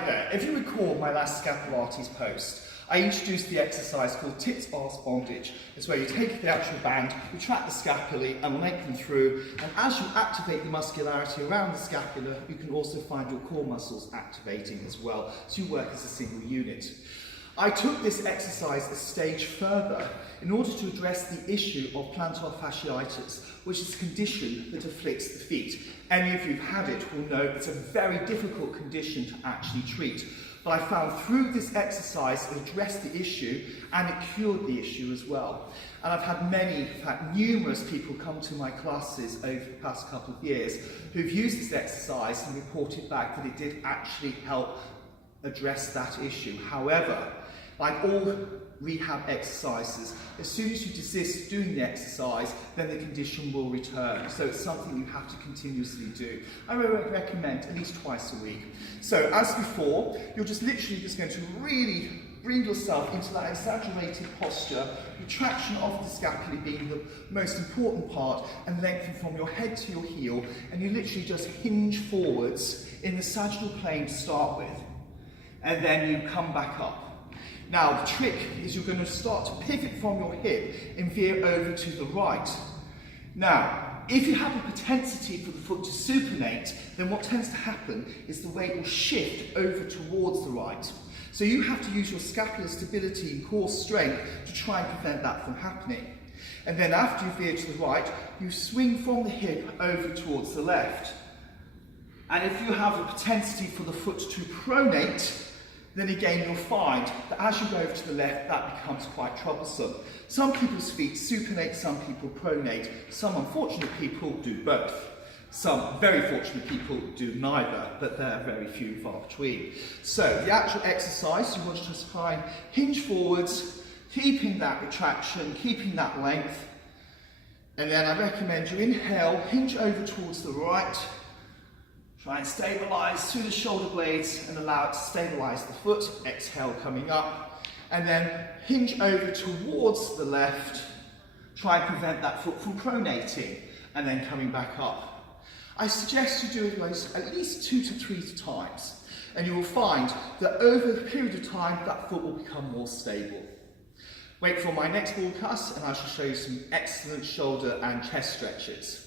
If you recall my last Scapilates post, I introduced the exercise called Tits, Bondage. It's where you take the actual band, retract the scapulae and lengthen them through, and as you activate the muscularity around the scapula, you can also find your core muscles activating as well, so you work as a single unit. I took this exercise a stage further in order to address the issue of plantar fasciitis, which is a condition that afflicts the feet. Any of you who've had it will know it's a very difficult condition to actually treat. But I found through this exercise it addressed the issue and it cured the issue as well. And I've had many, in fact numerous people come to my classes over the past couple of years who've used this exercise and reported back that it did actually help address that issue. However, like all rehab exercises, as soon as you desist doing the exercise, then the condition will return. So it's something you have to continuously do. I would recommend at least twice a week. So as before, you're just literally going to really bring yourself into that exaggerated posture, retraction of the scapulae being the most important part, and lengthen from your head to your heel, and you literally just hinge forwards in the sagittal plane to start with, and then you come back up. Now the trick is you're going to start to pivot from your hip and veer over to the right. Now, if you have a propensity for the foot to supinate, then what tends to happen is the weight will shift over towards the right. So you have to use your scapular stability and core strength to try and prevent that from happening. And then after you veer to the right, you swing from the hip over towards the left. And if you have a propensity for the foot to pronate, then again you'll find that as you go over to the left, that becomes quite troublesome. Some people's feet supinate, some people pronate, some unfortunate people do both. Some very fortunate people do neither, but they're very few and far between. So the actual exercise, you want to just try and hinge forwards, keeping that retraction, keeping that length, and then I recommend you inhale, hinge over towards the right. Try and stabilise through the shoulder blades and allow it to stabilise the foot. Exhale coming up. And then hinge over towards the left. Try and prevent that foot from pronating. And then coming back up. I suggest you do it at least 2 to 3 times. And you will find that over a period of time, that foot will become more stable. Wait for my next broadcast and I shall show you some excellent shoulder and chest stretches.